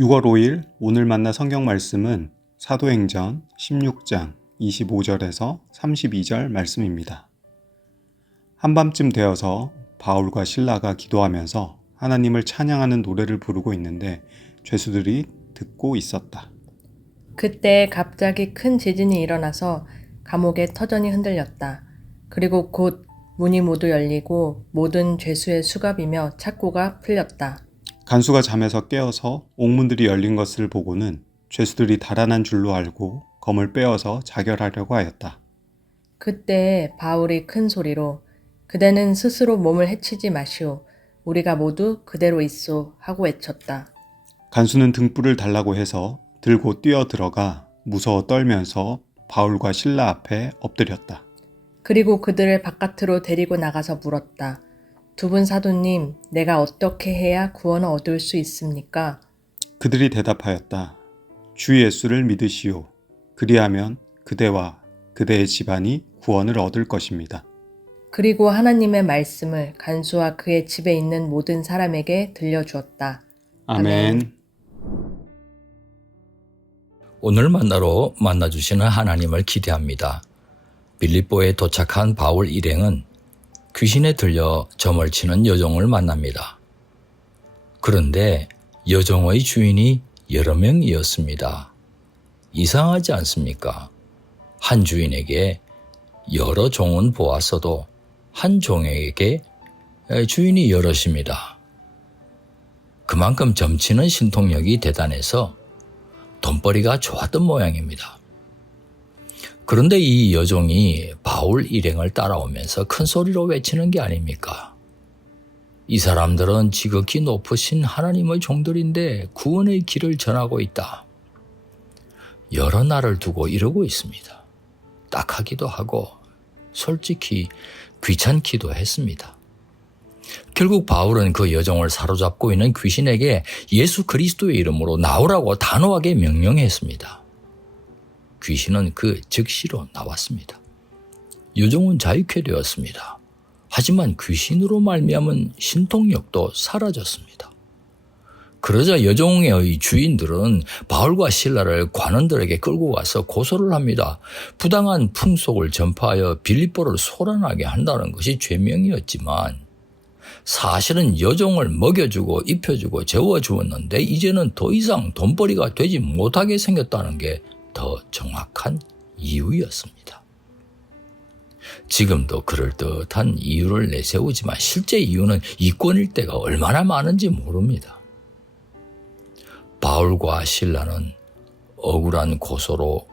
6월 5일 오늘 만나 성경 말씀은 사도행전 16장 25절에서 32절 말씀입니다. 한밤쯤 되어서 바울과 실라가 기도하면서 하나님을 찬양하는 노래를 부르고 있는데 죄수들이 듣고 있었다. 그때 갑자기 큰 지진이 일어나서 감옥의 터전이 흔들렸다. 그리고 곧 문이 모두 열리고 모든 죄수의 수갑이며 착고가 풀렸다. 간수가 잠에서 깨어서 옥문들이 열린 것을 보고는 죄수들이 달아난 줄로 알고 검을 빼어서 자결하려고 하였다. 그때 바울이 큰 소리로 그대는 스스로 몸을 해치지 마시오. 우리가 모두 그대로 있소 하고 외쳤다. 간수는 등불을 달라고 해서 들고 뛰어 들어가 무서워 떨면서 바울과 실라 앞에 엎드렸다. 그리고 그들을 바깥으로 데리고 나가서 물었다. 두 분 사도님, 내가 어떻게 해야 구원을 얻을 수 있습니까? 그들이 대답하였다. 주 예수를 믿으시오. 그리하면 그대와 그대의 집안이 구원을 얻을 것입니다. 그리고 하나님의 말씀을 간수와 그의 집에 있는 모든 사람에게 들려주었다. 아멘. 오늘 만나주시는 하나님을 기대합니다. 빌립보에 도착한 바울 일행은 귀신에 들려 점을 치는 여종을 만납니다. 그런데 여종의 주인이 여러 명이었습니다. 이상하지 않습니까? 한 주인에게 여러 종은 보았어도 한 종에게 주인이 여럿입니다. 그만큼 점치는 신통력이 대단해서 돈벌이가 좋았던 모양입니다. 그런데 이 여종이 바울 일행을 따라오면서 큰 소리로 외치는 게 아닙니까? 이 사람들은 지극히 높으신 하나님의 종들인데 구원의 길을 전하고 있다. 여러 날을 두고 이러고 있습니다. 딱하기도 하고 솔직히 귀찮기도 했습니다. 결국 바울은 그 여종을 사로잡고 있는 귀신에게 예수 그리스도의 이름으로 나오라고 단호하게 명령했습니다. 귀신은 그 즉시로 나왔습니다. 여종은 자유케 되었습니다. 하지만 귀신으로 말미암은 신통력도 사라졌습니다. 그러자 여종의 주인들은 바울과 실라를 관원들에게 끌고 가서 고소를 합니다. 부당한 풍속을 전파하여 빌립보를 소란하게 한다는 것이 죄명이었지만 사실은 여종을 먹여주고 입혀주고 재워주었는데 이제는 더 이상 돈벌이가 되지 못하게 생겼다는 게 더 정확한 이유였습니다. 지금도 그럴듯한 이유를 내세우지만 실제 이유는 이권일 때가 얼마나 많은지 모릅니다. 바울과 실라는 억울한 고소로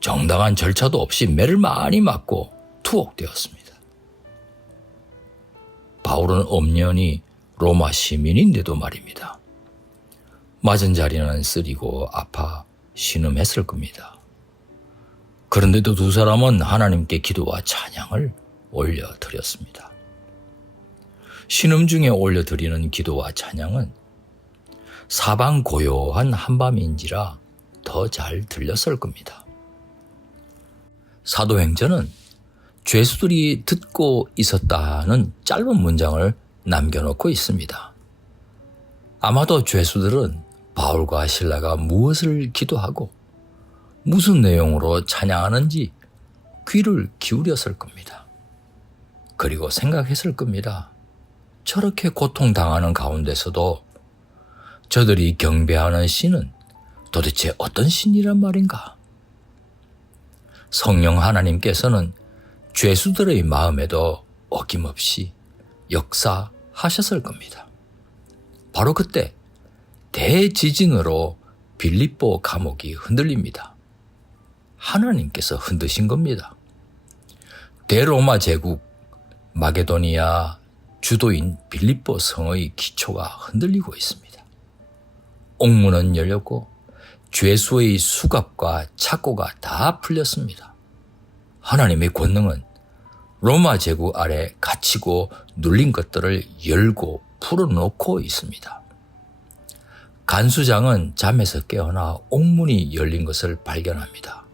정당한 절차도 없이 매를 많이 맞고 투옥되었습니다. 바울은 엄연히 로마 시민인데도 말입니다. 맞은 자리는 쓰리고 아파 신음했을 겁니다. 그런데도 두 사람은 하나님께 기도와 찬양을 올려드렸습니다. 신음 중에 올려드리는 기도와 찬양은 사방 고요한 한밤인지라 더 잘 들렸을 겁니다. 사도행전은 죄수들이 듣고 있었다는 짧은 문장을 남겨놓고 있습니다. 아마도 죄수들은 바울과 실라가 무엇을 기도하고 무슨 내용으로 찬양하는지 귀를 기울였을 겁니다. 그리고 생각했을 겁니다. 저렇게 고통당하는 가운데서도 저들이 경배하는 신은 도대체 어떤 신이란 말인가? 성령 하나님께서는 죄수들의 마음에도 어김없이 역사하셨을 겁니다. 바로 그때 대지진으로 빌립보 감옥이 흔들립니다. 하나님께서 흔드신 겁니다. 대로마 제국 마게도니아 주도인 빌립보 성의 기초가 흔들리고 있습니다. 옥문은 열렸고 죄수의 수갑과 착고가 다 풀렸습니다. 하나님의 권능은 로마 제국 아래 갇히고 눌린 것들을 열고 풀어놓고 있습니다. 간수장은 잠에서 깨어나 옥문이 열린 것을 발견합니다.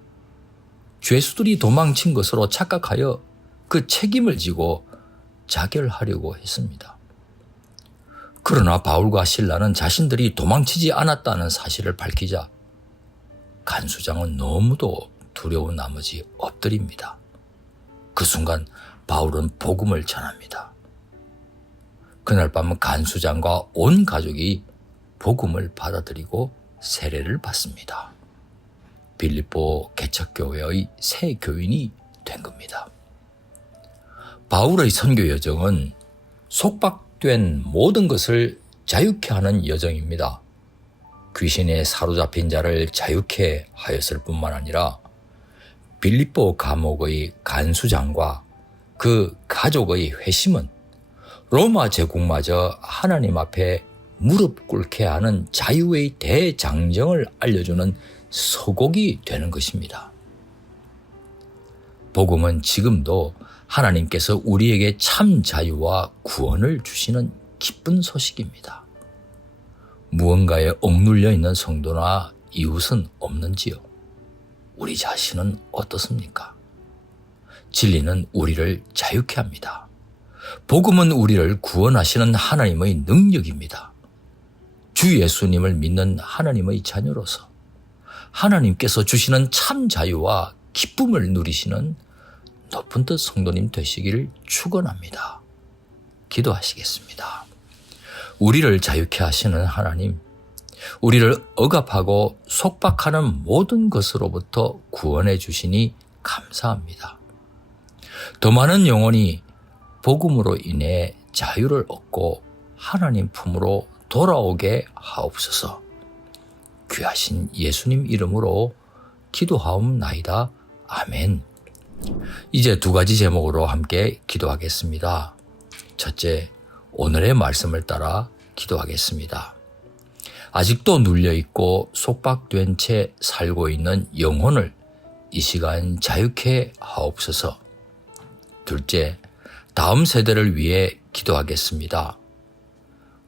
죄수들이 도망친 것으로 착각하여 그 책임을 지고 자결하려고 했습니다. 그러나 바울과 실라는 자신들이 도망치지 않았다는 사실을 밝히자 간수장은 너무도 두려운 나머지 엎드립니다. 그 순간 바울은 복음을 전합니다. 그날 밤 간수장과 온 가족이 복음을 받아들이고 세례를 받습니다. 빌립보 개척교회의 새 교인이 된 겁니다. 바울의 선교 여정은 속박된 모든 것을 자유케 하는 여정입니다. 귀신에 사로잡힌 자를 자유케 하였을 뿐만 아니라 빌립보 감옥의 간수장과 그 가족의 회심은 로마 제국마저 하나님 앞에 무릎 꿇게 하는 자유의 대장정을 알려주는 서곡이 되는 것입니다. 복음은 지금도 하나님께서 우리에게 참 자유와 구원을 주시는 기쁜 소식입니다. 무언가에 억눌려 있는 성도나 이웃은 없는지요? 우리 자신은 어떻습니까? 진리는 우리를 자유케 합니다. 복음은 우리를 구원하시는 하나님의 능력입니다. 주 예수님을 믿는 하나님의 자녀로서 하나님께서 주시는 참 자유와 기쁨을 누리시는 높은 뜻 성도님 되시기를 축원합니다. 기도하시겠습니다. 우리를 자유케 하시는 하나님, 우리를 억압하고 속박하는 모든 것으로부터 구원해 주시니 감사합니다. 더 많은 영혼이 복음으로 인해 자유를 얻고 하나님 품으로 돌아오게 하옵소서. 귀하신 예수님 이름으로 기도하옵나이다. 아멘. 이제 두 가지 제목으로 함께 기도하겠습니다. 첫째, 오늘의 말씀을 따라 기도하겠습니다. 아직도 눌려있고 속박된 채 살고 있는 영혼을 이 시간 자유케 하옵소서. 둘째, 다음 세대를 위해 기도하겠습니다.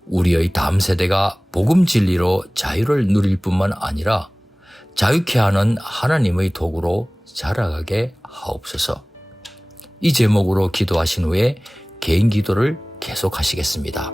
우리의 다음 세대가 복음 진리로 자유를 누릴 뿐만 아니라 자유케 하는 하나님의 도구로 자라가게 하옵소서. 이 제목으로 기도하신 후에 개인 기도를 계속하시겠습니다.